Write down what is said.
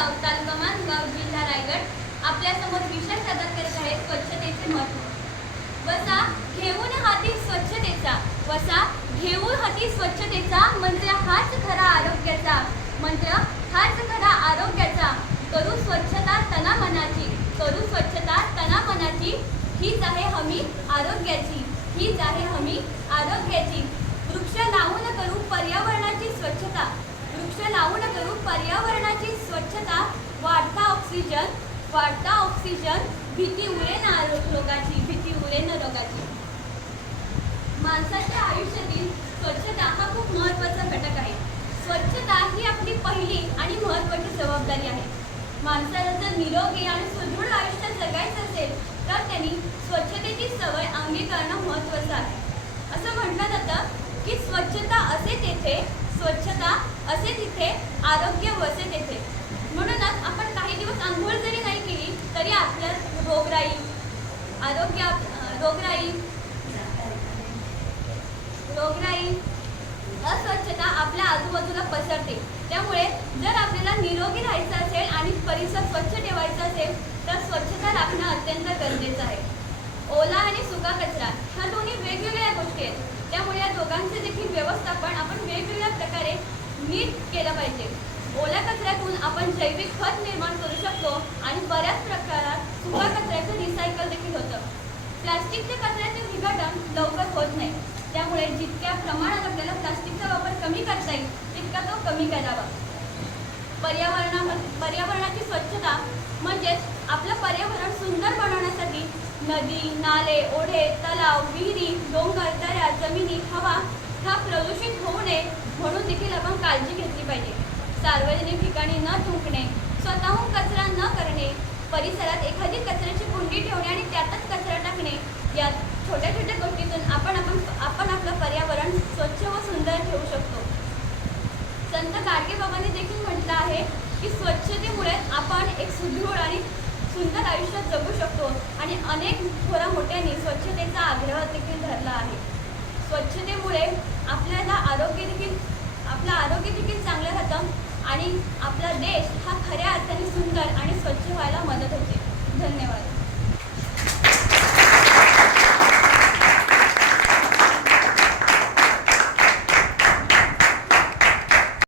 गाव, तालुका मानगाव, जिल्हा रायगड आपल्यासमोर विषय सादर करत आहे स्वच्छतेचे महत्त्व। वसा घेऊन हाती स्वच्छतेचा, वसा घेऊन हाती स्वच्छतेचा, मंत्र हाच खरा आरोग्याचा, मंत्र हाच खरा आरोग्याचा। करू स्वच्छता तना मनाची, करू स्वच्छता तना मनाची, हीच आहे हमी आरोग्याची, हीच आहे हमी आरोग्याची। वृक्ष लावून करू पर्यावरणाची स्वच्छता, वृक्ष लावून करू पर्यावरणाची स्वच्छता। वाढता ऑक्सिजन, वाढता ऑक्सिजन, भीती उरेन रोगाची, भीती उरेन रोगाची। माणसाच्या आयुष्यातील स्वच्छता हा खूप महत्त्वाचा घटक आहे। स्वच्छता ही आपली पहिली आणि महत्त्वाची जबाबदारी आहे। माणसाला जर निरोगी आणि सुदृढ आयुष्य जगायचं असेल तर त्यांनी स्वच्छतेची सवय अंगीकारणं महत्त्वाचं आहे। असं म्हटलं जातं की स्वच्छता असे तेथे, स्वच्छता असे तिथे, आरोग्य वसे तेथे। म्हणूनच आपण काही दिवस आंघोळ जरी नाही केली तरी आपल्या रोगराई, अस्वच्छता आपल्या आजूबाजूला पसरते। त्यामुळे जर आपल्याला निरोगी राहायचं असेल आणि परिसर स्वच्छ ठेवायचा असेल तर स्वच्छता राखणं अत्यंत गरजेचं आहे। ओला आणि सुका कचरा ह्या दोन्ही वेगवेगळ्या गोष्टी आहेत, त्यामुळे या दोघांचे देखील व्यवस्थापन आपण वेगवेगळ्या प्रकारे नीट केलं पाहिजे। ओल्या कचऱ्यातून आपण जैविक खत निर्माण करू शकतो आणि बऱ्याच प्रकारात सुका कचऱ्याचं रिसायकल देखील होतं। प्लास्टिकच्या कचऱ्याचे विघटन लवकर होत नाही, त्यामुळे जितक्या प्रमाणात आपल्याला प्लास्टिकचा वापर कमी करता येईल तितका तो कमी करावा। पर्यावरणाची स्वच्छता म्हणजेच आपलं पर्यावरण सुंदर बनवण्यासाठी नदी, नाले, ओढे, तलाव, विहिरी, डोंगर, दऱ्या, जमिनी, हवा हा प्रदूषित होऊ नये म्हणून देखील आपण काळजी घेतली पाहिजे। सार्वजनिक ठिकाणी न थुंकणे, स्वतःहून कचरा न करणे, परिसरात एखादी कचऱ्याची कुंडी ठेवणे आणि त्यातच कचरा टाकणे, या छोट्या छोट्या गोष्टीतून आपण आपलं पर्यावरण स्वच्छ व सुंदर ठेवू शकतो। संत गाडगेबाबांनी देखील म्हटलं आहे की स्वच्छतेमुळे आपण एक सुदृढ आणि सुंदर आयुष्य जगू शकतो आणि अनेक थोरा मोठ्यांनी स्वच्छतेचा आग्रह देखील धरला आहे। स्वच्छतेमुळे आपल्याला आपलं आरोग्य देखील चांगलं राहतं आणि आपला देश हा खऱ्या अर्थाने सुंदर आणि स्वच्छ व्हायला मदत होते। धन्यवाद।